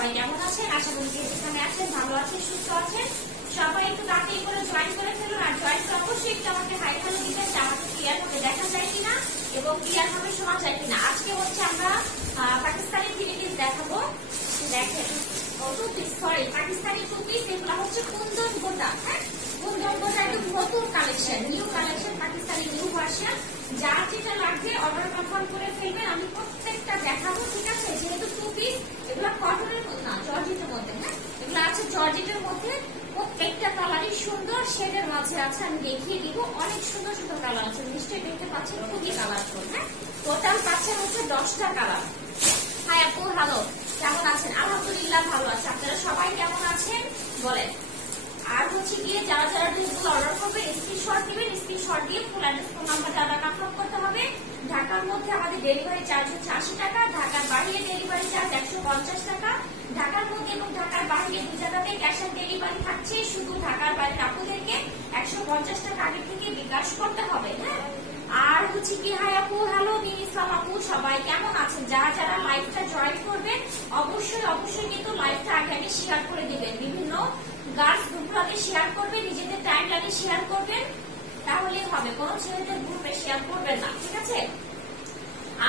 সবাই কেমন আছেন? আশা করি যে যেখানে আছেন ভালো আছেন, সুস্থ আছেন। সবাই একটু তাড়াতাড়ি করে জয়েন করে ফেলুন, আর জয়েন করে অবশ্যই একটু আমাকে হাই হ্যালো দিবেন, যে আমাকে ক্লিয়ার ভাবে দেখা যায় কিনা এবং ক্লিয়ার ভাবে শোনা যায় কিনা। আজকে হচ্ছে আমরা পাকিস্তানি থ্রি-পিস দেখাবো। দেখেন সরি পাকিস্তানি টু-পিস, এগুলো হচ্ছে কুন্দন গোটা। হ্যাঁ, কুন্দন গোটা একদম নতুন collection, new collection, Pakistani new version. যার যেটা লাগবে অর্ডার কনফার্ম করে ফেলবেন, আমি প্রত্যেকটা দেখাবো। ঠিক আছে, যেহেতু টু-পিস এগুলো কটনের না জর্জেটের মধ্যে। হ্যাঁ, এগুলো আছে জর্জেটের মধ্যে, প্রত্যেকটা কালারই সুন্দর শেডের মাঝে আছে। আমি দেখিয়ে দিব, অনেক সুন্দর সুন্দর কালার আছে, নিশ্চয়ই দেখতে পাচ্ছেন খুবই কালারফুল। হ্যাঁ, টোটাল পাচ্ছেন হচ্ছে 10টা কালার। হাই আপু, হ্যালো, কেমন আছেন? আলহামদুলিল্লাহ ভালো আছে। আপনারা সবাই কেমন আছেন বলেন। আর হচ্ছে গিয়ে যারা যারা ড্রেসগুলো অর্ডার করবেন স্ক্রিনশট দিবেন, স্ক্রিনশট দিয়ে ফুল অ্যাড্রেস ফোন নাম্বার দাদা কনফার্ম করতে হবে। ঢাকার মধ্যে আমাদের ডেলিভারি চার্জ হচ্ছে 80 টাকা, ঢাকার বাইরে ডেলিভারি চার্জ 150 টাকা। ঢাকার মধ্যে এবং ঢাকার বাইরে দুই জায়গাতে ক্যাশ অন ডেলিভারি থাকছে। শুধু ঢাকার বাইরে আপুদেরকে 150 টাকা আগে থেকে বিকাশ করতে হবে। হ্যাঁ, আর হচ্ছে কি হাই আপু, হ্যালো ইসলাম আপু, সবাই কেমন আছেন? যারা যারা লাইভটা জয়েন করবেন অবশ্যই অবশ্যই কিন্তু লাইভটা আগে আগে শেয়ার করে দিবেন, বিভিন্ন গার্লস গ্রুপে শেয়ার করবেন, নিজেদের টাইমলাইনে শেয়ার করবেন, তাহলে হবে। কোনো ছেলেদের গ্রুপে শেয়ার করবেন না, ঠিক আছে?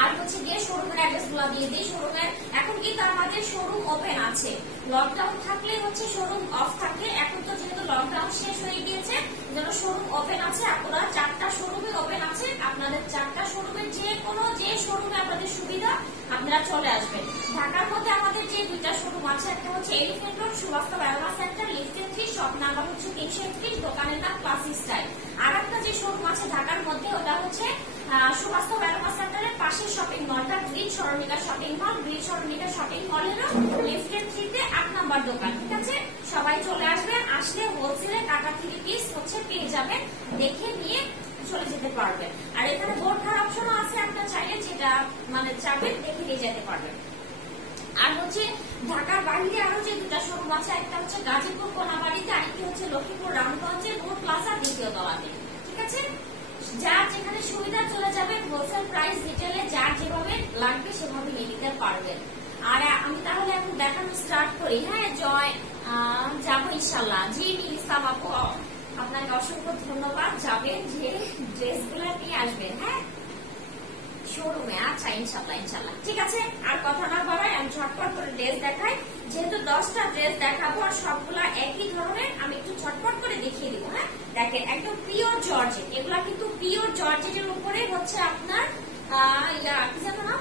আর হচ্ছে গিয়ে শোরুমের অ্যাড্রেস গুলো দিয়ে দিই। শোরুমের এখন কিন্তু আমাদের শোরুম ওপেন আছে। লকডাউন থাকলে হচ্ছে শোরুম অফ থাকে, এখন তো যেহেতু লকডাউন শেষ হয়ে গিয়েছে যেন শোরুম ওপেন আছে। আপনারা 4টা শোরুমে ওপেন আছে, আপনাদের 4টা শোরুমের যে কোনো যে শোরুমে আপনাদের সুবিধা আপনারা চলে আসবেন। ঢাকার মধ্যে আমাদের যে 2টা শোরুম আছে, একটা হচ্ছে এলিফ্যান্ট রোড সুবাস্তব অ্যারোমা সেন্টার, লিফটে 3, শপ নাম্বার হচ্ছে 331, দোকানের নাম ক্লাসিক স্টাইল। আর একটা যে শোরুম আছে ঢাকার মধ্যে, ওটা হচ্ছে সুবাস্তব অ্যারোমা সেন্টারের পাশের শপিং মলটা গ্রিন সরণিকা শপিং মল, গ্রিন সরণিকা শপিং মলেরও লিফটে 3-তে 8 নাম্বার দোকান। ঠিক আছে, সবাই চলে আসবেন। আসলে হোলসেলে টাকা 3 পিস হচ্ছে পেয়ে যাবেন, দেখে নিয়ে চলে যেতে পারবেন। আর এখানে বোরখার অপশনও আছে, আপনার চাইলে যেটা মানে যাবেন দেখে নিয়ে যেতে পারবেন। আর হচ্ছে ঢাকার বাইরে আরো যে 2টা শোরুম আছে, একটা হচ্ছে গাজীপুর কোনাবাড়িতে, আরেকটি হচ্ছে লক্ষ্মীপুর রামগঞ্জের নূর প্লাজা 2য় তলাতে। ঠিক আছে, যার যেখানে সুবিধা চলে যাবে, হোলসেল প্রাইস রিটেলে যার যেভাবে লাগবে সেভাবে নিয়ে নিতে পারবেন। আর আমি তাহলে এখন দেখানো স্টার্ট করি। হ্যাঁ, জয় যাবো ইনশাল্লাহ। জি ইসলাম আপু, আপনাকে অসংখ্য ধন্যবাদ। যাবেন যে ড্রেসগুলো নিয়ে আসবেন। হ্যাঁ, শোরুমে। আচ্ছা, ইনশাল্লাহ ইনশাল্লাহ, ঠিক আছে। আর কথা না বাড়াই, আমি ঝটপট করে ড্রেস দেখাই। যেহেতু 10টা ড্রেস দেখাবো আর সবগুলা একই ধরনের, আমি একটু ঝটপট করে দেখিয়ে দিব। হ্যাঁ, দেখেন একদম পিওর জর্জেট, এগুলা কিন্তু পিওর জর্জেটের উপরে হচ্ছে আপনার কি জানো না,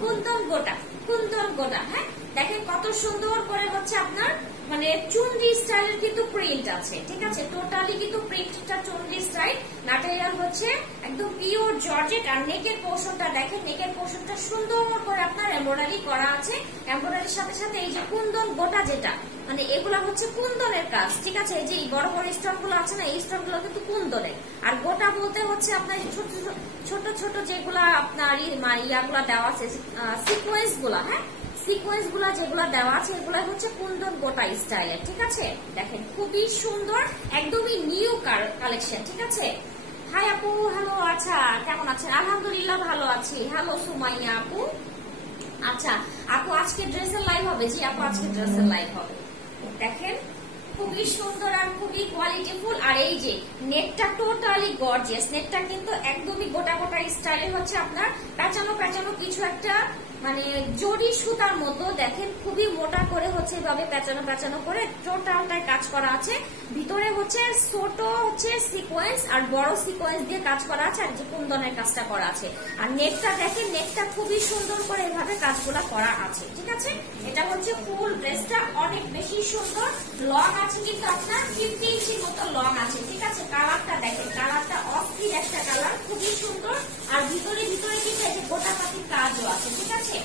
কুন্দন গোটা, কুন্দন গোটা। হ্যাঁ, দেখেন কত সুন্দর করে হচ্ছে আপনার মানে চুনরি স্টাইলের কিন্তু প্রিন্ট আছে। ঠিক আছে, টোটালি কিন্তু প্রিন্টটা চুনরি স্টাইল। ম্যাটেরিয়াল হচ্ছে একদম পিওর জর্জেট। আর নেকের পোর্শনটা দেখেন, নেকের পোর্শনটা সুন্দর করে আপনার এমব্রয়ডারি করা আছে। এমব্রয়ডারির সাথে সাথে এই যে কুন্দন গোটা, যেটা মানে এগুলা হচ্ছে কুন্দনের কাজ। ঠিক আছে, এই যে বড় বড় স্টোন গুলো আছে না, এই স্টোন গুলো কিন্তু কুন্দনের। আর গোটা বলতে হচ্ছে আপনার ছোট ছোট ছোট যেগুলা আপনার ইয়াগুলা দেওয়া আছে, সিকোয়েন্স গুলা। হ্যাঁ, সিকোয়েন্স গুলা যেগুলা দেওয়া আছে এগুলা হচ্ছে কুন্দন গোটা স্টাইলের। ঠিক আছে, দেখেন খুবই সুন্দর, একদমই নিউ কালেকশন। ঠিক আছে, হাই আপু, হ্যালো, আচ্ছা কেমন আছেন? আলহামদুলিল্লাহ ভালো আছি। হ্যালো সুমাইয়া আপু, আচ্ছা আপু আজকে ড্রেসের লাইভ হবে? জি আপু, আজকে ড্রেসের লাইভ হবে। দেখেন খুবই সুন্দর আর খুবই কোয়ালিটিফুল। আর এই যে নেটটা টোটালি গর্জিয়াস, নেটটা কিন্তু একদমই গোটা গোটা স্টাইলে হচ্ছে আপনার প্যাঁচানো প্যাঁচানো কিছু একটা মানে জরি সুতার মতো। দেখেন খুবই মোটা করে হচ্ছে এভাবে প্যাঁচানো প্যাঁচানো করে টোটালটায় কাজ করা আছে। ভিতরে হচ্ছে ছোট হচ্ছে সিকোয়েন্স আর বড় সিকোয়েন্স দিয়ে কাজ করা আছে, আর যে কুন্দনের কাজটা করা আছে। আর নেটটা দেখেন, নেটটা খুবই সুন্দর করে এভাবে কাজগুলা করা আছে। ঠিক আছে, এটা হচ্ছে ফুল ড্রেসটা অনেক বেশি সুন্দর। লং আছে কিন্তু আপনার 50 ইঞ্চির মতো লং আছে। ঠিক আছে, কালারটা দেখেন, কালারটা অস্থির একটা কালার, খুবই সুন্দর। আর ভিতরে ভিতরে কিন্তু এই যে গোটা পাতির কাজও আছে। ঠিক আছে,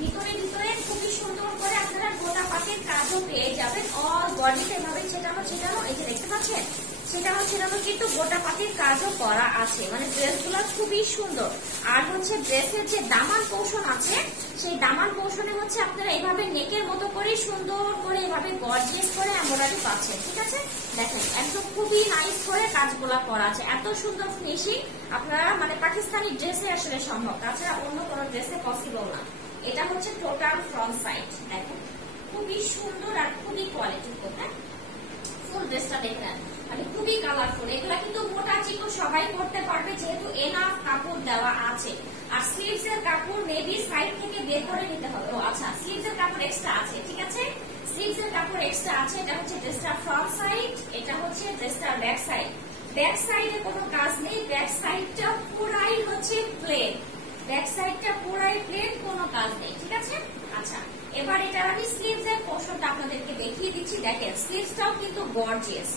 ভিতরে ভিতরে খুবই সুন্দর করে আপনারা গোটা পাতির কাজও পেয়ে যাবেন। অল বডিতে এভাবে ছেটানো ছেটানো, এই যে দেখতে পাচ্ছেন ছেটানো ছেটানো কিন্তু গোটা পাতির কাজও করা আছে। মানে ড্রেসগুলো খুবই সুন্দর। আর হচ্ছে ড্রেসের যে দামান পোর্শন আছে, সেই দামান পোর্শনে হচ্ছে আপনারা এইভাবে নেকের মতো করে সুন্দর করে এভাবে গর্জিয়াস করে এমব্রয়ডারি পাচ্ছেন। ঠিক আছে, দেখেন একদম খুবই নাইস করে কাজগুলা করা আছে। এত সুন্দর ফিনিশিং আপনারা মানে পাকিস্তানি ড্রেসে আসলে সম্ভব, তাছাড়া অন্য কোনো ড্রেসে পসিবল না। এটা হচ্ছে টোটাল ফ্রন্ট সাইড। দেখেন খুবই সুন্দর আর খুবই কোয়ালিটিফুল। হ্যাঁ, ফুল ড্রেসটা দেখে নেন, মানে খুবই কালারফুল। এগুলা কিন্তু মোটা চিকন সবাই পরতে পারবে, যেহেতু এনাফ কাপড় দেওয়া আছে। আর স্লিভস এর কাপড় মেবি সাইড থেকে বের করে নিতে হবে। ও আচ্ছা, স্লিভস এর কাপড় এক্সট্রা আছে, ঠিক আছে, স্লিভস এর কাপড় এক্সট্রা আছে। এটা হচ্ছে ড্রেসটার ফ্রন্ট সাইড, এটা হচ্ছে ড্রেসটার ব্যাক সাইড। ব্যাক সাইডে কোনো কাজ নেই, ব্যাক সাইডটা পুরাই হচ্ছে প্লেন, ব্যাক সাইডটা পুরাই প্লেন, কোনো কাজ নেই, ঠিক আছে। আচ্ছা, এবার এটার আমি স্লিভস এর পোর্শনটা আপনাদেরকে দেখিয়ে দিচ্ছি। দেখেন স্লিভসটাও কিন্তু গর্জিয়াস,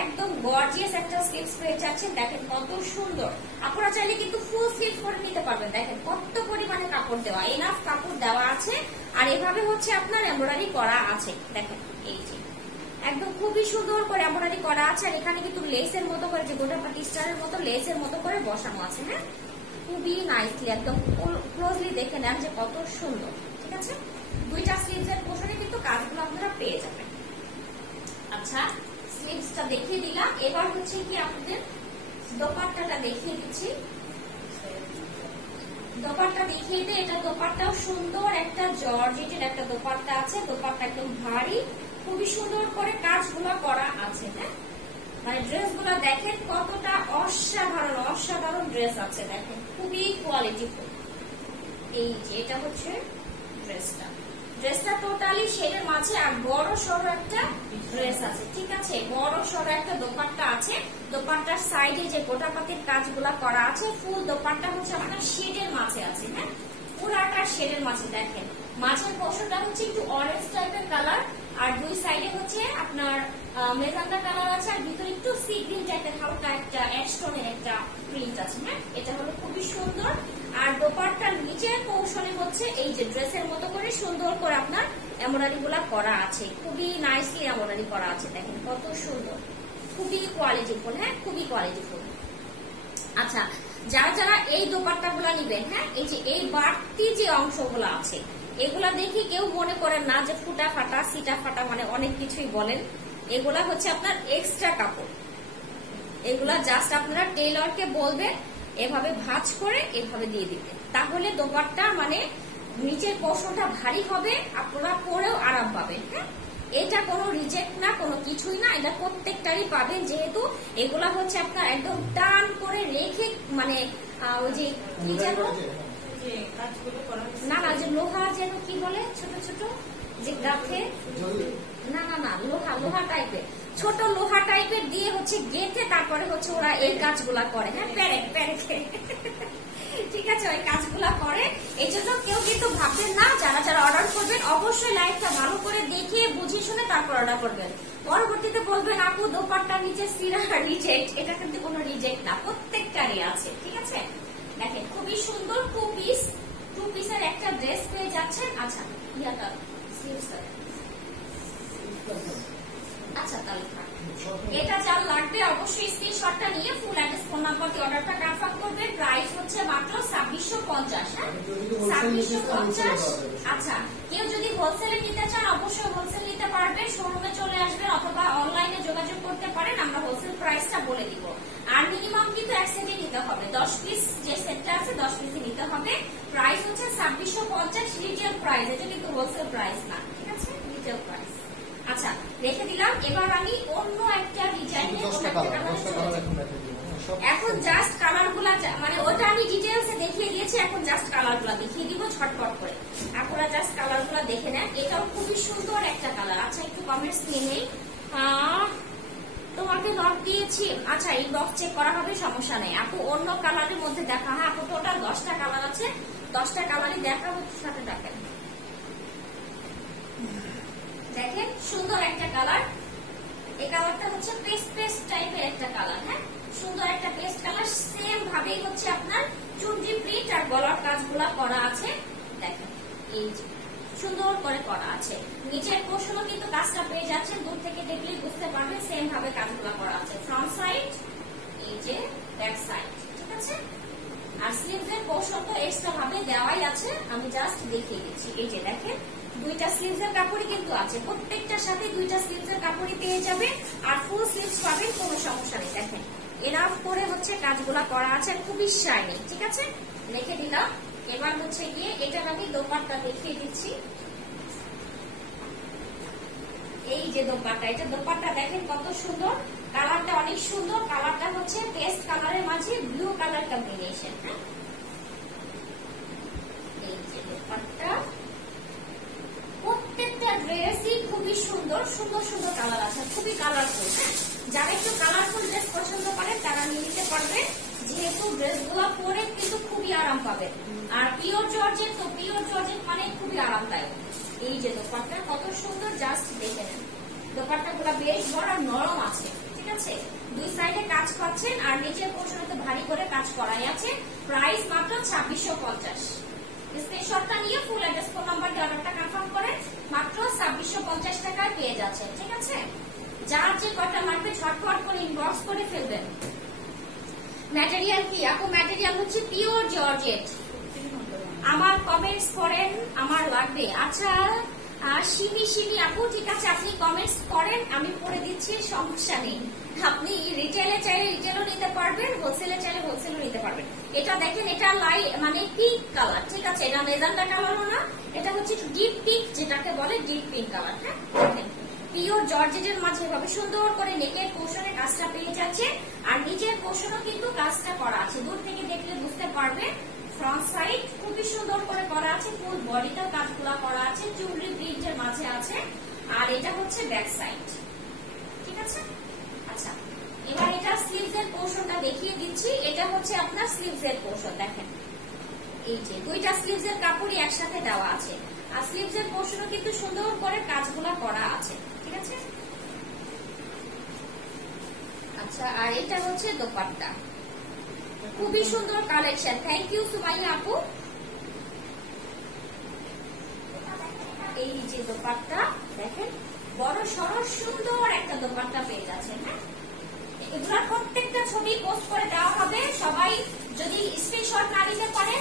একদম গর্জিয়াস একটা স্লিভস পেয়ে যাচ্ছেন। দেখেন কত সুন্দর। আপনারা চাইলে কিন্তু ফুল স্লিভ করে নিতে পারবেন। দেখেন কত পরিমাণে কাপড় দেওয়া, এনাফ কাপড় দেওয়া আছে। আর এভাবে হচ্ছে আপনার এমব্রয়ডারি করা আছে। দেখেন এই যে একদম খুবই সুন্দর করে এমব্রয়ডারি করা আছে। আর এখানে কিন্তু লেসের মতো করে, যে গোটাপাটি স্টারের মতো লেসের মতো করে বসানো আছে। হ্যাঁ, খুবই নাইসলি একদম ক্লোজলি দেখে নেন যে কত সুন্দর, ঠিক আছে। দুইটা স্লিভস এর পোর্শনে কিন্তু কাজগুলো আপনারা পেয়ে যাবেন। আচ্ছা, স্লিভসটা দেখিয়ে দিলাম। এবার হচ্ছে কি আপনাদের দোপাট্টাটা দেখিয়ে দিচ্ছি। দোপাট্টা দেখিয়ে দিই। এটা দোপাট্টাও সুন্দর, একটা জর্জেটের একটা দোপাট্টা আছে। দোপাট্টা একদম ভারী, খুবই সুন্দর করে কাজগুলো করা আছে। হ্যাঁ, মানে ড্রেসগুলো দেখেন কতটা অসাধারণ অসাধারণ ড্রেস আছে। দেখেন খুবই কোয়ালিটিফুল। এই যে এটা হচ্ছে ড্রেসটা, ড্রেসটা টোটালি শেডের মাঝে আর বড় সড়ো একটা ড্রেস আছে, ঠিক আছে, বড় সড়ো একটা দোপাট্টা আছে। দোপাট্টার সাইডে যে গোটাপাতির কাজগুলা করা আছে, ফুল দোপাট্টা হচ্ছে আপনার শেডের মাঝে আছে। হ্যাঁ, পুরাটা শেডের মাঝে। দেখেন মাঝের পোর্শনটা হচ্ছে একটু অরেঞ্জ টাইপের কালার, আর দুই সাইডে হচ্ছে আপনার মেজেন্টা কালার আছে, আর ভিতরে একটু সি গ্রিন টাইপের হালকা একটা অ্যাশটোনের একটা প্রিন্ট আছে। হ্যাঁ, এটা হলো খুবই সুন্দর। আর দোপাট্টার নিচের কৌশলে হচ্ছে এই যে ড্রেসের মতো করে সুন্দর করে আপনার এমব্রয়ডারি গুলা করা আছে, খুবই নাইসলি এমব্রয়ডারি করা আছে। দেখেন কত সুন্দর, খুবই কোয়ালিটিফুল। হ্যাঁ, খুবই কোয়ালিটিফুল। আচ্ছা, যারা যারা এই দোপাট্টা গুলা নিবেন, হ্যাঁ, এই যে এই বাড়তি যে অংশগুলো আছে, এগুলা দেখি কেউ মনে করেন না যে ফুটা ফাটা সিটা ফাটা, মানে অনেক কিছুই বলেন। এগুলা হচ্ছে আপনার এক্সট্রা কাপড়। এগুলা জাস্ট আপনারা টেইলরকে বলবেন এভাবে ভাঁজ করে এভাবে দিয়ে দিতে, তাহলে দোপাট্টা মানে নিচের পোর্শনটা ভারী হবে, আপনারা পরেও আরাম পাবেন। হ্যাঁ, এটা কোনো রিজেক্ট না, কোনো কিছুই না, এটা প্রত্যেকটারই পাবেন, যেহেতু এগুলা হচ্ছে আপনার একদম টান করে রেখে, মানে ওই যে কি যেন না না, যে লোহা যেন কি বলে ছোট ছোট যে গাঁথে, না না না, লোহা লোহা টাইপের, ছোট লোহা টাইপের দিয়ে হচ্ছে গেঁথে তারপরে হচ্ছে ওরা এই কাজগুলা করে। হ্যাঁ, প্যারেক প্যারেকে, ঠিক আছে, ওই কাজগুলা করে। এই জন্য কেউ কিন্তু ভাববেন না, যারা যারা অর্ডার করবেন অবশ্যই লাইফটা ভালো করে দেখে বুঝে শুনে তারপর অর্ডার করবেন। পরবর্তীতে বলবেন আপু দোপাট্টার নিচে সিরা রিজেক্ট, এটা কিন্তু কোনো রিজেক্ট না, প্রত্যেকটারই আছে, ঠিক আছে। দেখেন খুবই সুন্দর টু পিসের একটা ড্রেস পেয়ে যাচ্ছেন। আচ্ছা, ইয়াটা স্লিভসটা, আচ্ছা তাহলে এটা যার লাগবে অবশ্যই স্ক্রিনশটটা নিয়ে ফুল অ্যাড্রেস ফোন নাম্বার দিয়ে অর্ডারটা কনফার্ম করবেন। প্রাইস হচ্ছে মাত্র 2650। হ্যাঁ, 2650। আচ্ছা, কেউ যদি হোলসেলে নিতে চান অবশ্যই হোলসেল নিতে পারবেন, শোরুমে চলে আসবেন অথবা অনলাইনে যোগাযোগ করতে পারেন, আমরা হোলসেল প্রাইসটা বলে দিব। আর মিনিমাম কিন্তু এক সেটই নিতে হবে, 10 পিস যে সেটটা আছে 10 পিসই নিতে হবে। প্রাইস হচ্ছে 2650 রিটেল প্রাইস, এটা কিন্তু হোলসেল প্রাইস না, ঠিক আছে, রিটেল প্রাইস। আচ্ছা, রেখে দিলাম। এবার আমি অন্য একটা ডিজাইনের এখন জাস্ট কালার গুলা, মানে ওটা আমি ডিটেলসে দেখিয়ে দিয়েছি, এখন জাস্ট কালার গুলা দেখিয়ে দিব ঝটপট করে, আপনারা জাস্ট কালার গুলা দেখে নেন। এটাও খুবই সুন্দর একটা কালার। আচ্ছা, একটু কমেন্টস নিয়ে নেই। তোমাকে লক দিয়েছি, আচ্ছা এই লক চেক করা হবে, সমস্যা নেই আপু। অন্য কালারের মধ্যে দেখা, হ্যাঁ আপু টোটাল 10টা কালার আছে, 10টা কালারই দেখা হচ্ছে, সাথে দেখেন দেখেন সুন্দর একটা কালার। এই কালারটা হচ্ছে পেস্ট টাইপের একটা কালার। হ্যাঁ, সুন্দর একটা পেস্ট কালার, সেম ভাবেই হচ্ছে আপনার চুনরি প্রিন্ট আর গলার কাজগুলা করা আছে। দেখেন এই যে সুন্দর করে করা আছে, নিচের পোর্শনও কিন্তু কাজটা পেয়ে যাচ্ছেন, দূর থেকে দেখলেই বুঝতে পারবেন সেম ভাবে কাজগুলা করা আছে। ফ্রন্ট সাইড, এই যে ব্যাক সাইড, ঠিক আছে। আর স্লিভস এর পোর্শন তো এক্সট্রা ভাবে দেওয়াই আছে, আমি জাস্ট দেখিয়ে দিচ্ছি। এই যে দেখেন দুইটা স্লিভস এর কাপড়ই কিন্তু আছে, প্রত্যেকটার সাথে দুইটা স্লিভস এর কাপড়ই পেয়ে যাবে, আর ফুল স্লিভস পাবেন, কোনো সমস্যা নেই। দেখেন এনাফ করে হচ্ছে কাজগুলা করা আছে, খুবই শাইনি, ঠিক আছে, রেখে দিলাম। এবার হচ্ছে গিয়ে এটার আমি দোপাট্টা দেখিয়ে দিচ্ছি। যে দোপাট্টা, এটা দোপাট্টা দেখেন কত সুন্দর, কালারটা অনেক সুন্দর, কালারটা হচ্ছে পেস্ট কালারের মাঝে ব্লু কালার কম্বিনেশন। হ্যাঁ, এই যে দোপাট্টা, প্রত্যেকটা ড্রেসই খুবই সুন্দর, সুন্দর সুন্দর কালার আছে, খুবই কালারফুল। হ্যাঁ, যারা একটু কালারফুল ড্রেস পছন্দ করেন তারা নিয়ে নিতে পারবে, যেহেতু ড্রেসগুলো পরে কিন্তু খুবই আরাম পাবে। আর পিওর জর্জেট, তো পিওর জর্জেট মানে খুবই আরামদায়ক। এই যে দোপাট্টা কত সুন্দর, জাস্ট দেখে নেন। দোপাট্টা গুলা বেশ বড় আর নরম আছে, ঠিক আছে। দুই সাইডে কাজ পাচ্ছেন আর নিচের পোর্শনে তো ভারী করে কাজ করাই আছে। প্রাইস মাত্র 2650। স্ক্রিনশটটা নিয়ে ফুল অ্যাড্রেস, ফোন নাম্বার দিয়ে অর্ডারটা কনফার্ম করে মাত্র 2650 টাকায় পেয়ে যাচ্ছেন, ঠিক আছে। যার যে কয়টা লাগবে ঝটপট করে ইনবক্স করে ফেলবেন। ম্যাটেরিয়াল কি আপু? ম্যাটেরিয়াল হচ্ছে পিওর জর্জেট। আমার কমেন্টস করেন আমার লাগবে। আচ্ছা শিমি আপু, ঠিক আছে, আপনি কমেন্টস করেন, আমি পড়ে দিচ্ছি, সমস্যা নেই। আপনি রিটেলে চাইলে রিটেলও নিতে পারবেন, হোলসেলে চাইলে হোলসেলও নিতে পারবেন। এটা দেখেন, এটা মানে পিঙ্ক কালার, ঠিক আছে, এটা মেজেন্টা কালারও না, এটা হচ্ছে ডিপ পিঙ্ক, যেটাকে বলে ডিপ পিঙ্ক কালার। হ্যাঁ, দেখেন পিওর জর্জেটের মাঝে এভাবে সুন্দর করে নেকের পোর্শনে কাজটা পেয়ে যাচ্ছে আর নিচের পোর্শনও কিন্তু কাজটা করা আছে। দূর থেকে দেখলে বুঝতে পারবে। ফ্রন্ট সাইড খুবই সুন্দর করে করা আছে, ফুল বডিতেও কাজগুলা করা আছে, চুনরি প্রিন্টের মাঝে আছে। আর এটা হচ্ছে ব্যাক সাইড, ঠিক আছে। আচ্ছা, এবার এটা স্লিভস এর পোর্শনটা দেখিয়ে দিচ্ছি। এটা হচ্ছে আপনার স্লিভস এর পোর্শন, দেখেন এই যে দুইটা স্লিভস এর কাপড়ই একসাথে দেওয়া আছে। আর স্লিভস এর পোর্শনও কিন্তু সুন্দর করে কাজগুলা করা আছে, ঠিক আছে। আচ্ছা, আর এটা হচ্ছে দোপাট্টা, খুবই সুন্দর কালেকশন। থ্যাংক ইউ সুমাইয়া আপু। এই যে দোপাট্টা দেখেন, বড় সরস সুন্দর একটা দোপাট্টা পেয়ে যাচ্ছেন। হ্যাঁ, এগুলোর প্রত্যেকটা ছবি পোস্ট করে দেওয়া হবে। সবাই যদি স্ক্রিনশট না নিতে পারেন,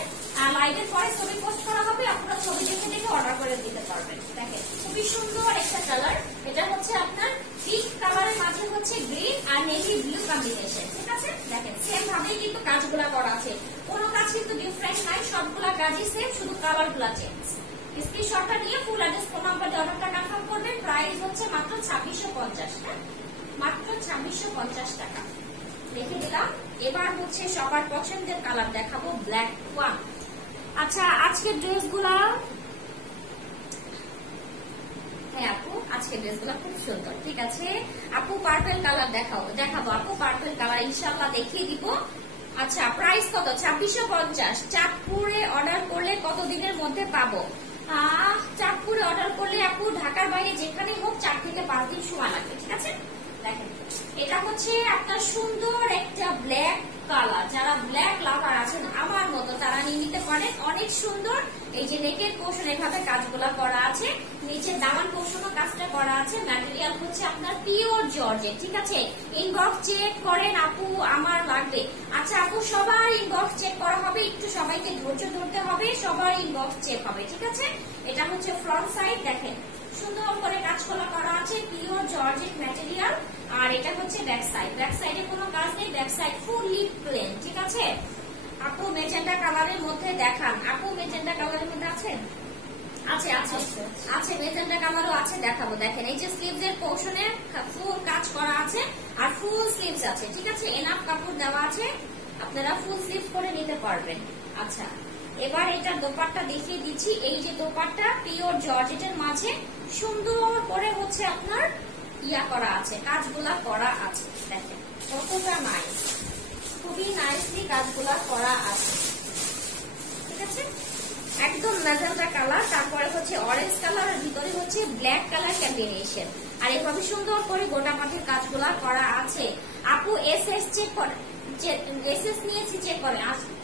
লাইভের পরে ছবি পোস্ট করা হবে, আপনারা ছবি দেখে দেখে অর্ডার করে দিতে পারবেন। দেখেন খুবই সুন্দর একটা কালার, এটা হচ্ছে আপনার পিঙ্ক কালারের মাঝে হচ্ছে গ্রিন আর নেভি ব্লু কম্বিনেশন, ঠিক আছে। দেখেন সেম ভাবেই কিন্তু কাজগুলা করা আছে, কোনো কাজ কিন্তু ডিফারেন্ট নাই, সবগুলা কাজই সেম, শুধু কালার গুলা চেঞ্জ। স্ক্রিনশটটা নিয়ে ফুল অ্যাড্রেস, ফোন নাম্বার দিয়ে অর্ডারটা কনফার্ম করবেন। প্রাইস হচ্ছে মাত্র 2650। হ্যাঁ, মাত্র 2650 টাকা রেখে দিলাম। এবার হচ্ছে সবার পছন্দের কালার দেখাবো, ব্ল্যাক ওয়ান। আচ্ছা, আজকের ড্রেসগুলা, হ্যাঁ আপু আজকের ড্রেসগুলা খুব সুন্দর, ঠিক আছে। আপু পার্পল কালার দেখাবো আপু, পার্পল কালার ইনশাআল্লাহ দেখিয়ে দিব। আচ্ছা, প্রাইস কত? 2650। চাঁদপুরে অর্ডার করলে কত দিনের মধ্যে পাবো? চাঁদপুরে অর্ডার করলে আপু ঢাকার বাইরে যেখানে হোক 4 থেকে 5 দিন সময় লাগবে, ঠিক আছে। দেখেন এটা হচ্ছে আপনার সুন্দর একটা ব্ল্যাক কালার, যারা ব্ল্যাক লাভার আছেন আমার মতো তারা নিয়ে নিতে পারেন, অনেক সুন্দর। এই যে নেকের পোর্শন এভাবে কাজগুলা করা আছে, নিচে দামান পোর্শনও কাজটা করা আছে। ম্যাটেরিয়াল হচ্ছে আপনার পিওর জর্জেট, ঠিক আছে। ইনবক্স চেক করেন আপু আমার লাগবে। আচ্ছা আপু, সবার ইনবক্স চেক করা হবে, একটু সবাইকে ধৈর্য ধরতে হবে, সবার ইনবক্স চেক হবে, ঠিক আছে। এটা হচ্ছে ফ্রন্ট সাইড, দেখেন সুন্দর করে কাজগুলা করা আছে, পিওর জর্জেট ম্যাটেরিয়াল। আর এটা হচ্ছে ব্যাক সাইড, ব্যাক সাইডে কোনো কাজ নেই, ব্যাক সাইড ফুললি প্লেন, ঠিক আছে। আপু মেজেন্টা কালারের মধ্যে দেখান। আপু মেজেন্টা কালারের মধ্যে আছেন? আছে আছে আছে, মেজেন্টা কালারও আছে, দেখাবো। দেখেন এই যে স্লিভস এর পোর্শনে ফুল কাজ করা আছে আর ফুল স্লিভস আছে, ঠিক আছে। এনাফ কাপড় দেওয়া আছে, আপনারা ফুল স্লিভ করে নিতে পারবেন। আচ্ছা, এবার এটা দোপাট্টা দেখিয়ে দিচ্ছি। এই যে দোপাট্টা পিওর জর্জেটের মাঝে সুন্দর করে হচ্ছে আপনার ইয়া করা আছে, কাজগুলা করা আছে, দেখেন কতটা নাইস, খুবই নাইসলি কাজগুলা করা আছে, ঠিক আছে। একদম ম্যাজেন্টা কালার, তারপরে হচ্ছে অরেঞ্জ কালার, আর ভিতরে হচ্ছে ব্ল্যাক কালার কম্বিনেশন। আর এভাবে সুন্দর করে গোটা পাটির কাজগুলা করা আছে। আপু এসএস চেক করে, এসএস নিয়েছি চেক করে,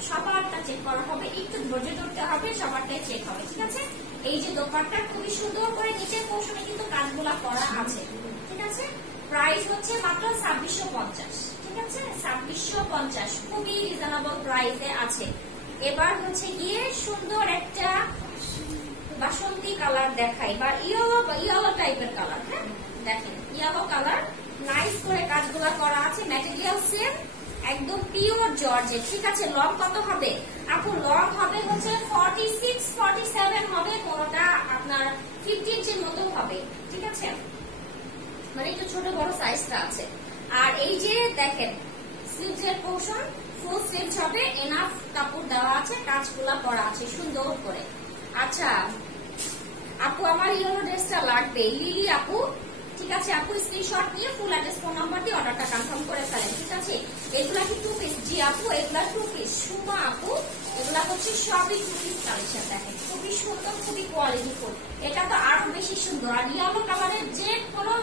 সবারটা চেক করা হবে, একটু ধৈর্য ধরতে হবে, সবারটাই চেক হবে, ঠিক আছে। এই যে দোপাট্টা খুবই সুন্দর করে নিচের পোর্শনে কিন্তু কাজগুলা করা আছে, ঠিক আছে। প্রাইস হচ্ছে মাত্র 2650, ঠিক আছে। 2650 খুবই রিজনেবল প্রাইসে আছে। এবার হচ্ছে গিয়ে সুন্দর একটা বাসন্তী কালার দেখাই, বা ইয়েলো টাইপের কালার। হ্যাঁ, দেখেন ইয়েলো কালার, নাইস করে কাজগুলা করা আছে, ম্যাটেরিয়াল সেম, একদম পিওর জর্জেট, ঠিক আছে। লং কত হবে আপু? লং হবে হচ্ছে 46, 47 হবে, কোনটা আপনার 50 ইঞ্চির মতো হবে, ঠিক আছে। মানে একটু ছোট বড় সাইজটা আছে। আর এই যে দেখেন স্লিভসের পোর্শন ফুল স্লিভস হবে, এনাফ কাপড় দেওয়া আছে, কাজগুলা করা আছে সুন্দর করে। আচ্ছা আপু আমার ইয়েলো ড্রেসটা লাগবে, লিলি আপু ঠিক আছে আপু স্ক্রিনশট নিয়ে ফুল অ্যাড্রেস ফোন নাম্বার দিয়ে অর্ডারটা কনফার্ম করে ফেলেন, ঠিক আছে। এগুলা কি 2 পিস? জি আপু এগুলা 2 পিস। সুমা আপু এগুলা হচ্ছে সবই 2 পিস কালেকশন, দেখেন খুবই সুন্দর, খুবই কোয়ালিটিফুল। এটা তো আরো বেশি সুন্দর। আর ইয়েলো কালারের যে কোনো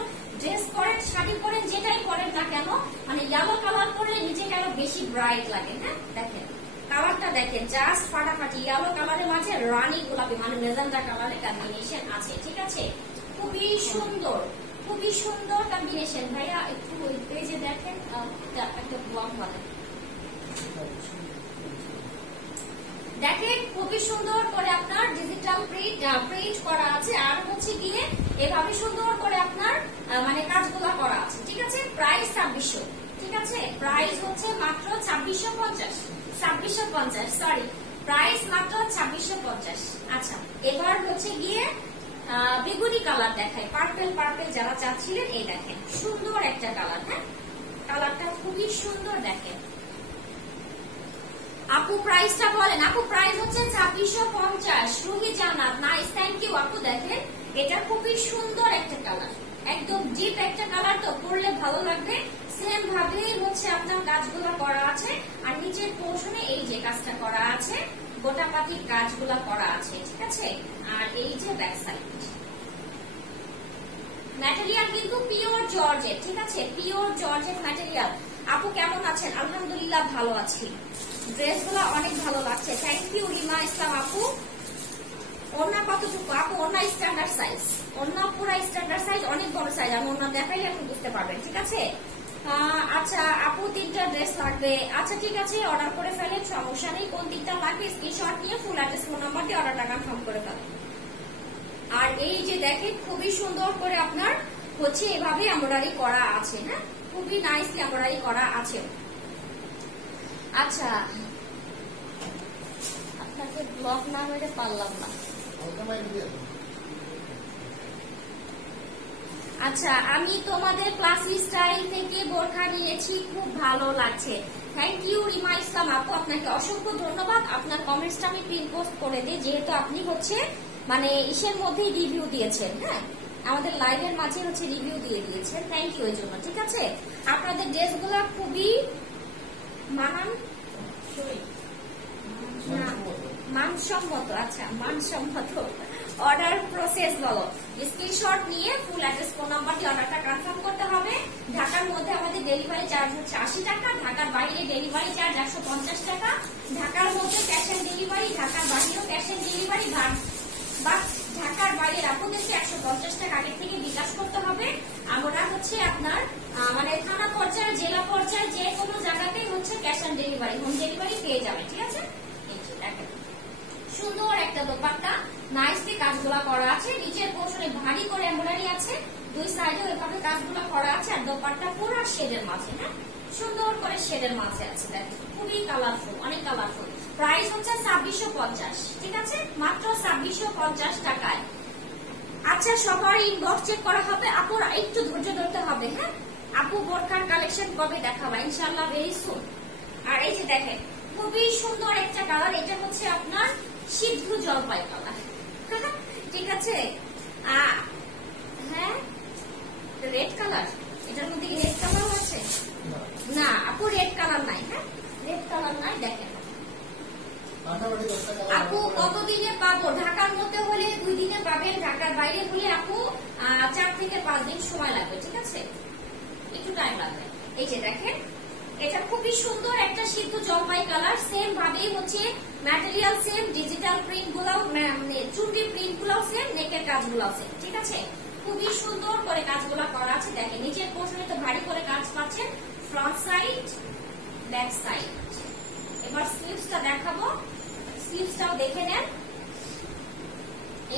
ড্রেস পরেন, শাড়ি পরেন, যেটাই পরেন না কেন, মানে ইয়েলো কালার পরলে নিজেকে আরো বেশি ব্রাইট লাগে। হ্যাঁ দেখেন কালারটা দেখেন জাস্ট ফাটাফাটি। ইয়েলো কালারের মাঝে রানী গোলাপি মানে মেজেন্ডা কালারের কম্বিনেশন আছে, ঠিক আছে। খুবই সুন্দর, খুবই সুন্দর কম্বিনেশন। ভাইয়া একটু ওই পেজে দেখেন একটা ব্লগ বানান, দেখেন খুবই সুন্দর করে আপনার ডিজিটাল প্রিন্ট করা আছে। আর হচ্ছে গিয়ে এভাবে সুন্দর করে আপনার মানে কাজগুলো করা আছে, ঠিক আছে। প্রাইস 2600, ঠিক আছে। প্রাইস হচ্ছে মাত্র 2650, সরি প্রাইস মাত্র 2650। আচ্ছা এবার হচ্ছে গিয়ে বেগুনি কালার দেখায়, পার্পেল যারা চাচ্ছিলেন এই দেখেন সুন্দর একটা কালার। হ্যাঁ কালারটা খুবই সুন্দর, দেখেন আপু প্রাইসটা বলেন। আপু প্রাইস হচ্ছে 2650। রুহি জান্নাত নাইস, থ্যাংক ইউ আপু। দেখেন এটা খুবই সুন্দর একটা কালার, একদম ডিপ একটা কালার, তো পরলে ভালো লাগবে। সেম ভাবে হচ্ছে আপনার কাজগুলো করা আছে। আর নিচের পোর্শনে এই যে কাজটা করা আছে, গোটাপাতির কাজগুলো করা আছে, ঠিক আছে। আর এই যে ব্যাক সাইড ম্যাটেরিয়াল কিন্তু পিওর জর্জেট, ঠিক আছে, পিওর জর্জেট ম্যাটেরিয়াল। আপু কেমন আছেন? আলহামদুলিল্লাহ ভালো আছি। ড্রেসগুলো অনেক ভালো লাগছে, থ্যাংক ইউ রিমা ইসলাম আপু। ওড়না কতটুকু আপু? ওড়না স্ট্যান্ডার্ড সাইজ, ওড়না পুরো স্ট্যান্ডার্ড সাইজ, অনেক বড় সাইজ। আমি ওড়না দেখাইলে আপনি বুঝতে পারবেন, ঠিক আছে। আচ্ছা আপু 3টা ড্রেস লাগবে, আচ্ছা ঠিক আছে অর্ডার করে ফেলেন, সমস্যা নেই। কোন 3টা লাগবে স্ক্রিনশট নিয়ে ফুল অ্যাড্রেস ফোন নাম্বার দিয়ে অর্ডারটা কনফার্ম করে ফেলেন। আর এই যে দেখেন খুবই সুন্দর করে আপনার হচ্ছে এভাবে এমব্রয়ডারি করা আছে। হ্যাঁ খুবই নাইসলি এমব্রয়ডারি করা আছে। আচ্ছা আপনাকে ব্লগ না মেরে পারলাম না। আচ্ছা আমি তোমাদের ক্লাসি স্টাইল থেকে বোরখা নিয়েছি, খুব ভালো লাগছে, থ্যাংক ইউ রিমা ইসলাম আপু। আপনাকে অসংখ্য ধন্যবাদ। আপনার কমেন্টসটা আমি পিন পোস্ট করে দিই, যেহেতু আপনি হচ্ছে মানে ইসের মধ্যেই রিভিউ দিয়েছেন। হ্যাঁ আমাদের লাইভের মাঝে হচ্ছে রিভিউ দিয়ে দিয়েছেন, থ্যাংক ইউ এর জন্য, ঠিক আছে। আপনাদের ড্রেসগুলো খুবই মানসম্মত। আচ্ছা মানসম্মত। অর্ডার প্রসেস বলো, স্ক্রিনশট নিয়ে ফুল অ্যাড্রেস ফোন নাম্বার দিয়ে অর্ডারটা কনফার্ম করতে হবে। ঢাকার মধ্যে আমাদের ডেলিভারি চার্জ হচ্ছে 80 টাকা, ঢাকার বাইরে ডেলিভারি চার্জ 150 টাকা। ঢাকার মধ্যে ক্যাশ অন ডেলিভারি, ঢাকার বাইরেও ক্যাশ অন ডেলিভারি, বা ঢাকার বাইরে আপনাদেরকে 150 টাকা আগে থেকে বিকাশ করতে হবে। আমরা হচ্ছে আপনার মানে থানা পর্যায়ে, জেলা পর্যায়ে যে কোনো জায়গাতেই হচ্ছে cash on delivery, home delivery পেয়ে যাবে, ঠিক আছে। সুন্দর একটা দোপাট্টা, নাইসলি কাজগুলা করা আছে। নিচের পোর্শনে ভারী করে এমব্রয়ডারি আছে, দুই সাইডে ওইভাবে কাজগুলা করা আছে। আর দোপাট্টা পুরো শেডের মাঝে, হ্যাঁ সুন্দর করে শেডের মাঝে আছে, দেখেন খুবই কালারফুল, অনেক কালারফুল। প্রাইস হচ্ছে 2650, ঠিক আছে, মাত্র 2650 টাকায়। আচ্ছা সবার ইনবক্স চেক করা হবে, আপুর একটু ধৈর্য ধরতে হবে। হ্যাঁ আপু বোরকার কালেকশন কবে দেখাবা? ইনশাআল্লাহ ভেরি সুন। আর এই যে দেখেন খুবই সুন্দর একটা কালার, এটা হচ্ছে আপনার সিদ্ধ জলপাই কালার, ঠিক আছে। হ্যাঁ রেড কালার, এটার মধ্যে রেড কালার আছে না আপু? রেড কালার নাই, হ্যাঁ রেড কালার নাই। দেখেন আপু কতদিনে পাবো? ঢাকার মধ্যে হলে 2 দিনে পাবেন, ঢাকার বাইরে হলে আপু 4 থেকে 5 দিন সময় লাগবে, ঠিক আছে, একটু টাইম লাগবে। এই যে দেখেন এটা খুবই সুন্দর একটা সিদ্ধ জলপাই কালার, সেম ভাবেই হচ্ছে ম্যাটেরিয়াল সেম, ডিজিটাল প্রিন্ট গুলাও মানে চুন্ডি প্রিন্ট গুলাও সেম, নেকের কাজগুলাও সেম, ঠিক আছে। খুবই সুন্দর করে কাজগুলা করা আছে। দেখেন নিচের পোর্শনে তো ভারী করে কাজ পাচ্ছেন, ফ্রন্ট সাইড ব্যাক সাইড। এবার স্লিভসটা দেখাবো, স্লিভসটাও দেখে নেন।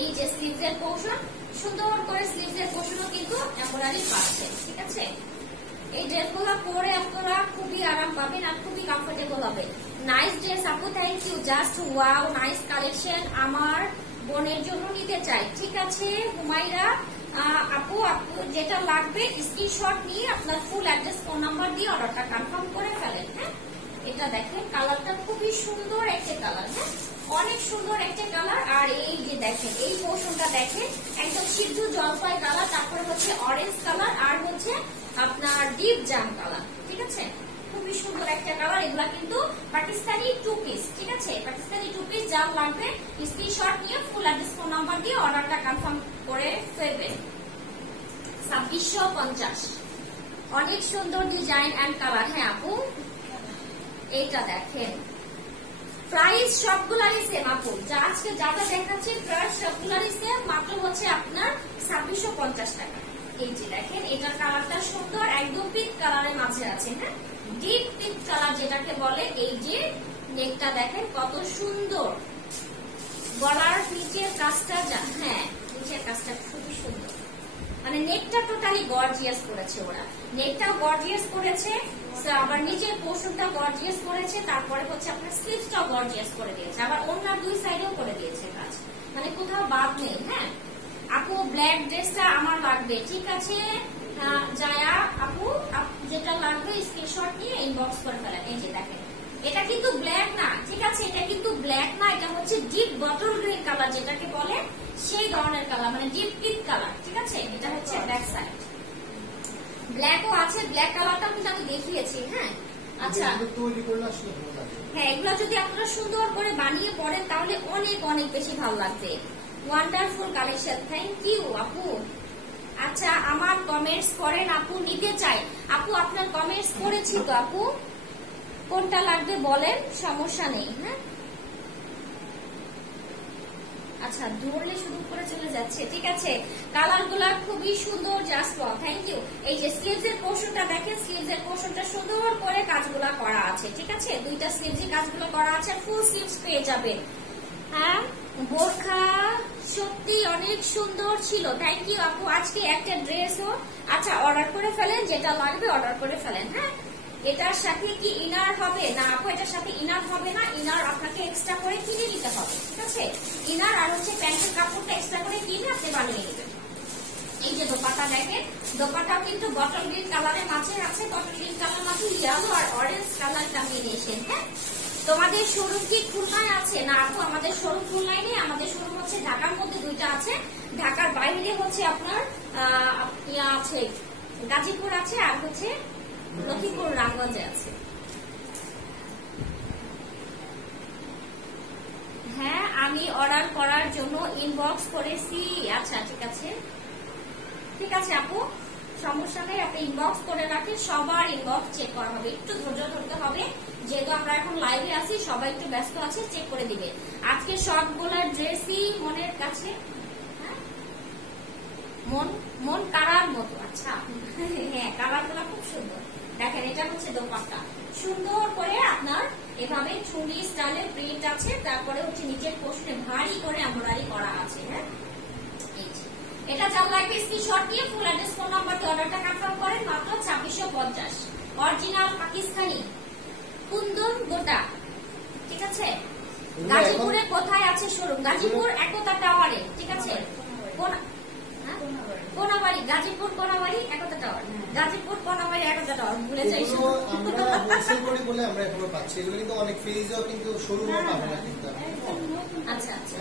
এই যে স্লিভসের পোর্শন, সুন্দর করে স্লিভসের পোর্শনও কিন্তু এমব্রয়ডারি পাচ্ছে, ঠিক আছে। এই ড্রেসগুলো পরে আপনারা খুবই আরাম পাবেন আর খুবই কমফোর্টেবল হবে। নাইস ড্রেস আপু, thank you, just wow nice collection, আমার বোনের জন্য নিতে চাই, ঠিক আছে হুমাইরা আপু আপু যেটা লাগবে স্ক্রিনশট নিয়ে আপনার ফুল অ্যাড্রেস ফোন নাম্বার দিয়ে অর্ডারটা কনফার্ম করে ফেলেন। হ্যাঁ, এটা দেখেন কালারটা খুবই সুন্দর একটা কালার। হ্যাঁ, অনেক সুন্দর একটা কালার। আর এই যে দেখেন এই পোর্শনটা দেখেন একদম সিদ্ধ জলপাই কালার, তারপরে হচ্ছে অরেঞ্জ কালার, আর হচ্ছে আপনার ডিপ জাম কালার। ঠিক আছে, খুবই সুন্দর একটা কালার। এগুলা কিন্তু পাকিস্তানি 2 পিস। ঠিক আছে, পাকিস্তানি 2 পিস যা লাগবে স্ক্রিনশট নিয়ে ফুল অ্যাড্রেস ফোন নাম্বার দিয়ে অর্ডারটা কনফার্ম করে ফেলবেন। 2650, অনেক সুন্দর ডিজাইন এন্ড কালার। হ্যাঁ আপু, এইটা দেখেন প্রাইস সবগুলারই সেম আপু, যা আজকে যাটা দেখাচ্ছি প্রাইস সবগুলারই সেম, মাত্র হচ্ছে আপনার 2650 টাকা। এই যে দেখেন এটার কালারটা সুন্দর, একদম পিঙ্ক কালারের মাঝে আছে। হ্যাঁ, ডিপ পিঙ্ক কালার যেটাকে বলে। এই যে নেকটা দেখেন কত সুন্দর, গলার নিচের কাজটা, হ্যাঁ নিচের কাজটা খুবই সুন্দর, মানে নেকটা টোটালি গর্জিয়াস করেছে ওরা। নেকটাও গর্জিয়াস করেছে, আবার নিচের পোর্শনটা গর্জিয়াস করেছে, তারপরে হচ্ছে আপনার স্লিভসটাও গর্জিয়াস করে দিয়েছে, আবার ওনার 2 সাইডেও করে দিয়েছে কাজ, মানে কোথাও বাদ নেই। হ্যাঁ আপু, ব্ল্যাক ড্রেসটা আমার লাগবে। ঠিক আছে জায়া আপু, যেটা লাগবে স্ক্রিনশট নিয়ে ইনবক্স করে ফেলেন। এই যে দেখেন এটা কিন্তু ব্ল্যাক না। ঠিক আছে, এটা কিন্তু ব্ল্যাক না, এটা হচ্ছে ডিপ বটল গ্রিন কালার যেটাকে বলে, সেই ধরনের কালার, মানে ডিপ পিঙ্ক কালার। ঠিক আছে, এটা হচ্ছে ব্যাক সাইড, ব্ল্যাকও আছে, ব্ল্যাক কালারটা কিন্তু আমি দেখিয়েছি। হ্যাঁ আচ্ছা, হ্যাঁ এগুলো যদি আপনারা সুন্দর করে বানিয়ে পড়েন তাহলে অনেক অনেক বেশি ভালো লাগবে। ওয়ান্ডারফুল কালেকশন, থ্যাংক ইউ আপু। আচ্ছা, আমার কমেন্টস করেন আপু, নিতে চাই আপু। আপনার কমেন্টস করেছি তো আপু, কোনটা লাগবে বলেন, সমস্যা নেই। হ্যাঁ আচ্ছা, ধরলে শুধু করে চলে যাচ্ছে। ঠিক আছে, কালার গুলা খুবই সুন্দর, জাস্ট ওয়াও, থ্যাংক ইউ। এই যে স্লিভস এর পোর্শনটা দেখেন, স্লিভস এর পোর্শনটা সুন্দর করে কাজগুলা করা আছে। ঠিক আছে, 2টা স্লিভস কাজগুলো করা আছে, ফুল স্লিভস পেয়ে যাবেন। হ্যাঁ, বোরখা সত্যি অনেক সুন্দর ছিল, থ্যাংক ইউ আপু। আজকে একটা ড্রেসও আচ্ছা অর্ডার করে ফেলেন, যেটা লাগবে অর্ডার করে ফেলেন। হ্যাঁ, এটার সাথে কি ইনার হবে না আপু? এটার সাথে ইনার হবে না, ইনার আপনাকে এক্সট্রা করে কিনে নিতে হবে। ঠিক আছে, ইনার আর হচ্ছে প্যান্টের কাপড়টা এক্সট্রা করে কিনে আপনি বানিয়ে নেবেন। এই যে দোপাট্টা দেখেন, দোপাট্টাও কিন্তু বটল গ্রিন কালারের মাঝে আছে, বটল গ্রিন কালার মাঝে ইয়েলো আর অরেঞ্জ কালার কম্বিনেশন। হ্যাঁ, তোমাদের শোরুম কি খুলনায় আছে না আপু? আমাদের শোরুম খুলনায় নেই, আমাদের শোরুম হচ্ছে ঢাকার মধ্যে 2টা আছে, ঢাকার বাইরে হচ্ছে আপনার আছে গাজীপুর আছে, আর হচ্ছে লক্ষ্মীপুর রামগঞ্জে আছে। হ্যাঁ, আমি অর্ডার করার জন্য ইনবক্স করেছি। আচ্ছা ঠিক আছে, ঠিক আছে আপু, সমস্যা নেই, আপনি ইনবক্স করে রাখেন, সবার ইনবক্স চেক করা হবে, একটু ধৈর্য ধরতে হবে, যেহেতু আমরা এখন লাইভে আছি, সবাই একটু ব্যস্ত আছে, চেক করে দিবে। আজকে সবগুলোর ড্রেসই মনের কাছে, মন কারার মতো। আচ্ছা হ্যাঁ, কালার গুলা খুব সুন্দর। দেখেন এটা হচ্ছে দোপাট্টা, সুন্দর করে আপনার এভাবে চুড়ি স্টাইলের প্রিন্ট আছে, তারপরে হচ্ছে নিচের পোর্শনে ভারী করে এমব্রয়ডারি করা আছে। হ্যাঁ, এটা যার লাগবে স্ক্রিনশট দিয়ে ফুল অ্যাড্রেস ফোন নাম্বার দিয়ে অর্ডারটা কনফার্ম করেন, মাত্র 2650। অরিজিনাল পাকিস্তানি কুন্দন গোটা। ঠিক আছে, গাজীপুরে কোথায় আছে শোরুম? গাজীপুর একতা টাওয়ারে। ঠিক আছে, কোনাবাড়ি, গাজীপুর কোনাবাড়ি একতা টাওয়ার, গাজীপুর কোনাবাড়ি একতা টাওয়ার, ভুলে যাই। আমরা হোলসেল করি বলে আমরা এখনো পাচ্ছি, এগুলো কিন্তু অনেক পেজও কিন্তু শোরুমও পাবে না কিন্তু। আচ্ছা আচ্ছা,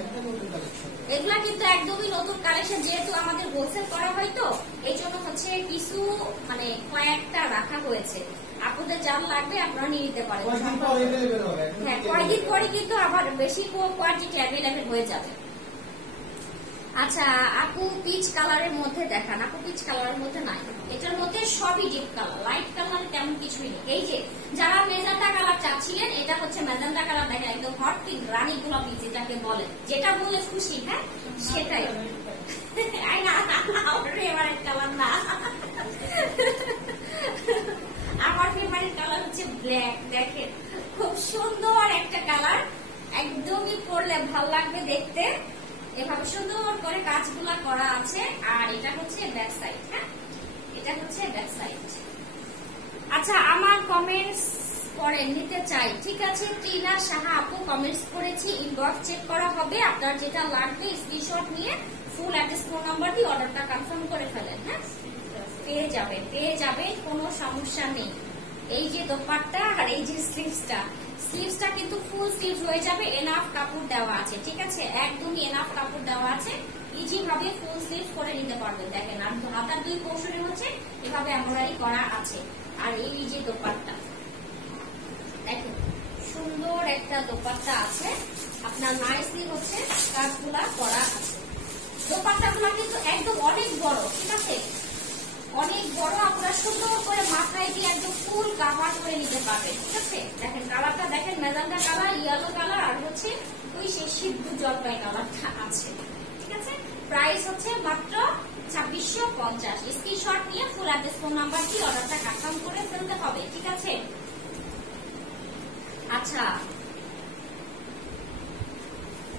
এগুলা কিন্তু একদমই নতুন কালেকশন, যেহেতু আমাদের হোলসেল করা হয় তো এই জন্য হচ্ছে কিছু মানে কয়েকটা রাখা হয়েছে। আপনাদের যার লাগবে আপনারা নিয়ে নিতে পারেন। হ্যাঁ, কয়েকদিন পরে কিন্তু আবার বেশি কোয়ান্টিটি অ্যাভেলেবেল হয়ে যাবে। আচ্ছা আপু, পিচ কালারের মধ্যে দেখান। আপু পিচ কালারের মধ্যে নাই, এটার মধ্যে সবই ডিপ কালার, লাইট কালার তেমন কিছুই নেই। এই যে যারা মেজেন্টা কালার চাচ্ছিলেন, এটা হচ্ছে মেজেন্টা কালার, দেখেন একদম হট পিঙ্ক, রানী গোলাপি যেটাকে বলে, যেটা বলে খুশি। হ্যাঁ, সেটাই ফেভারিট কালার না, আমার ফেভারিট কালার হচ্ছে ব্ল্যাক। দেখেন খুব সুন্দর একটা কালার, একদমই পরলে ভাল লাগবে দেখতে, এভাবে সুন্দর করে কাজগুলা করা আছে। আর এটা হচ্ছে ব্যাক সাইড। হ্যাঁ, এটা হচ্ছে ব্যাক সাইড। আচ্ছা, আমার কমেন্টস পরে নিতে চাই। ঠিক আছে, টিনা সাহা আপু কমেন্টস করেছি, ইনবক্স চেক করা হবে, আপনার যেটা লাগবে স্ক্রিনশট নিয়ে ফুল অ্যাড্রেস ফোন নাম্বার দিয়ে অর্ডারটা কনফার্ম করে ফেলেন। হ্যাঁ, পেয়ে যাবে, কোনো সমস্যা নেই। এই যে দোপাট্টা আর এই যে স্লিভসটা কিন্তু ফুল স্লিভ হয়ে যাবে, এনাফ কাপড় দেওয়া আছে, ঠিক আছে, একদমই এনাফ কাপড় দেওয়া আছে, ইজি ভাবে ফুল স্লিভ করে নিতে পারবেন। দেখেন আর হাতার দুই পোর্শনে হচ্ছে এভাবে এমব্রয়ডারি করা আছে। আর এই যে দোপাট্টা দেখেন, সুন্দর একটা দোপাট্টা আছে, আপনার নাইসলি হচ্ছে কাজগুলা করা আছে। দোপাট্টাগুলা কিন্তু একদম অনেক বড়, ঠিক আছে, অনেক বড়, আপনারা সুন্দর করে মাথায় দিয়ে একদম ফুল কাভার করে নিতে পারবেন, ঠিক আছে। দেখেন কালারটা দেখেন, মেজেন্টা কালার, ইয়েলো কালার আর হচ্ছে ওই সেই সিদ্ধ জলপাই কালারটা আছে, ঠিক আছে। প্রাইস হচ্ছে মাত্র 2650। স্ক্রিনশট নিয়ে ফুল অ্যাড্রেস ফোন নাম্বার দিয়ে অর্ডারটা কনফার্ম করে ফেলতে হবে, ঠিক আছে। আচ্ছা,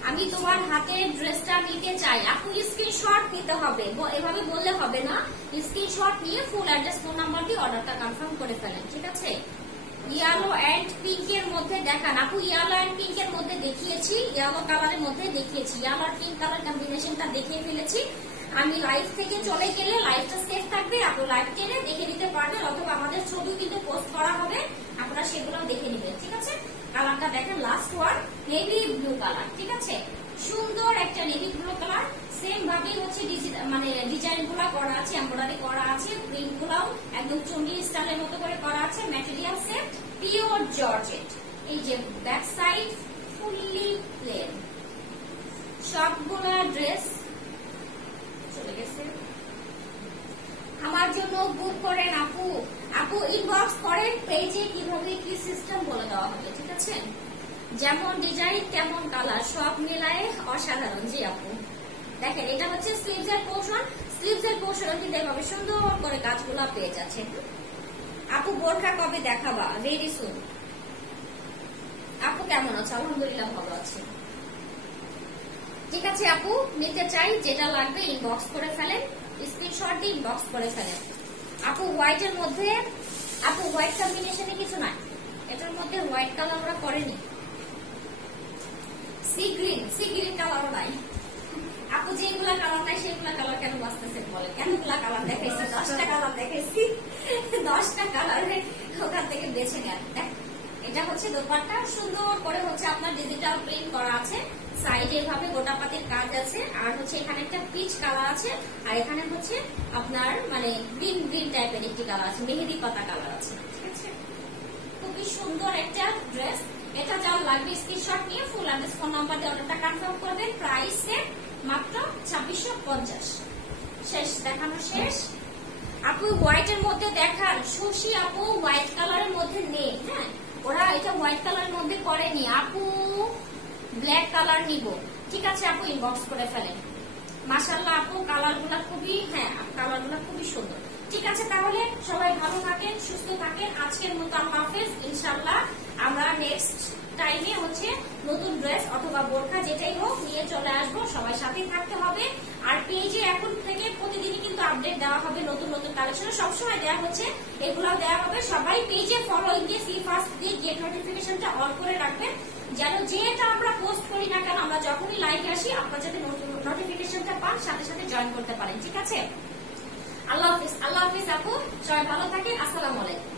আমি তোমার হাতের ড্রেসটা নিতে চাই, আপু স্ক্রিনশট নিতে হবে, এভাবে বললে হবে না, স্ক্রিনশট নিয়ে ফুল অ্যাড্রেস ফোন নাম্বার দিয়ে অর্ডারটা কনফার্ম করে ফেলেন, ঠিক আছে। ইয়েলো এন্ড পিঙ্ক এর মধ্যে দেখান আপু, ইয়েলো এন্ড পিঙ্ক এর মধ্যে দেখিয়েছি, ইয়েলো কালারের মধ্যে দেখিয়েছি, ইয়েলো আর পিঙ্ক কালার কম্বিনেশনটা দেখিয়ে ফেলেছি। আমি লাইভ থেকে চলে গেলে লাইভটা সেভ থাকবে, আপু লাইভ টেনে দেখে নিতে পারবেন, অথবা আমাদের ছবি কিন্তু পোস্ট করা হবে, আপনারা সেগুলো দেখে নেবেন, ঠিক আছে। কালারটা দেখেন, last one navy blue colour, ঠিক আছে, সুন্দর একটা নেভি ব্লু কালার, সেম ভাবে হচ্ছে মানে ডিজাইন গুলা করা আছে, এমব্রয়ডারি করা আছে, প্রিন্ট গুলাও একদম চন্ডী স্টাইলের মতো করে করা আছে, ম্যাটেরিয়াল সেট পিওর জর্জেট। এই যে ব্যাক সাইড ফুললি প্লেন, সবগুলা ড্রেস চলে গেছে। আমার জন্য বুক করেন আপু, আপু ইনবক্স করেন, পেজে কিভাবে কি সিস্টেম বলে দেওয়া হবে, ঠিক আছে। যেমন ডিজাইন তেমন কালার সব মিলায়ে অসাধারণ। জি আপু, দেখেন এটা হচ্ছে স্লিভস এর পোর্শন, স্লিভস এর পোর্শন কিন্তু এভাবে সুন্দর করে কাজগুলা পেয়ে যাচ্ছে। আপু বোরখা কবে দেখাবা? Very soon. আপু কেমন আছে? আলহামদুলিল্লাহ ভালো আছে, ঠিক আছে। আপু নিতে চাই, যেটা লাগবে ইনবক্স করে ফেলেন, স্ক্রিনশট দিয়ে ইনবক্স করে ফেলেন। আপু হোয়াইট এর মধ্যে, আপু হোয়াইট কম্বিনেশনে কিছু নাই, এটার মধ্যে হোয়াইট কালার আমরা করেনি, সি গ্রিন কালারও নাই। আপু যেগুলা কালার নাই সেগুলা কালার কেন বাঁচতেছেন বলে, কেনগুলা কালার দেখাইছি, 10টা কালার দেখাইছি, 10টা কালারে ওখান থেকে বেছে নেন। এটা হচ্ছে দোপাট্টা, সুন্দর করে হচ্ছে আপনার ডিজিটাল প্রিন্ট করা আছে, সাইডে এভাবে গোটা পাতির কাজ আছে, আর হচ্ছে এখানে একটা পিচ কালার আছে, আর এখানে হচ্ছে আপনার মানে গ্রিন গ্রিন টাইপের একটি কালার আছে, মেহেদি পাতা কালার আছে, ঠিক আছে। খুবই সুন্দর একটা ড্রেস, এটা যার লাগবে স্ক্রিনশট নিয়ে ফুল অ্যাড্রেস ফোন নাম্বার দিয়ে অর্ডারটা কনফার্ম করবেন। প্রাইস মাত্র 2650। শেষ, দেখানো শেষ। আপু হোয়াইট এর মধ্যে দেখান, শশী আপু হোয়াইট কালারের মধ্যে নেই, হ্যাঁ ওরা এটা হোয়াইট কালারের মধ্যে করেনি, আপু ব্ল্যাক কালার নিব, ঠিক আছে আপু ইনবক্স করে ফেলেন। মাশাআল্লাহ আপু কালারগুলা খুবই, হ্যাঁ কালারগুলা খুবই সুন্দর, ঠিক আছে। তাহলে সবাই ভালো থাকেন, সুস্থ থাকেন, আজকের মতো আল্লাহ হাফেজ। ইনশাআল্লাহ আমরা নেক্সট টাইমে হচ্ছে নতুন ড্রেস অথবা বোরখা যেটাই হোক নিয়ে চলে আসবো, সবাই সাথে থাকতে হবে। আর পেজে এখন থেকে প্রতিদিনই কিন্তু আপডেট দেওয়া হবে, নতুন নতুন কালেকশন সবসময় দেওয়া হচ্ছে, এগুলাও দেওয়া হবে। সবাই পেজে ফলোইং দিয়ে সি ফার্স্ট দিয়ে গেট নোটিফিকেশনটা অন করে রাখবেন, যেন যেটা আমরা পোস্ট করি না কেন, আমরা যখনই লাইভে আসি আপনারা যাতে নোটিফিকেশনটা পান, সাথে সাথে জয়েন করতে পারেন, ঠিক আছে। আল্লাহ হাফিজ, আল্লাহ হাফিজ আপু, সবাই ভালো থাকেন, আসসালামু আলাইকুম।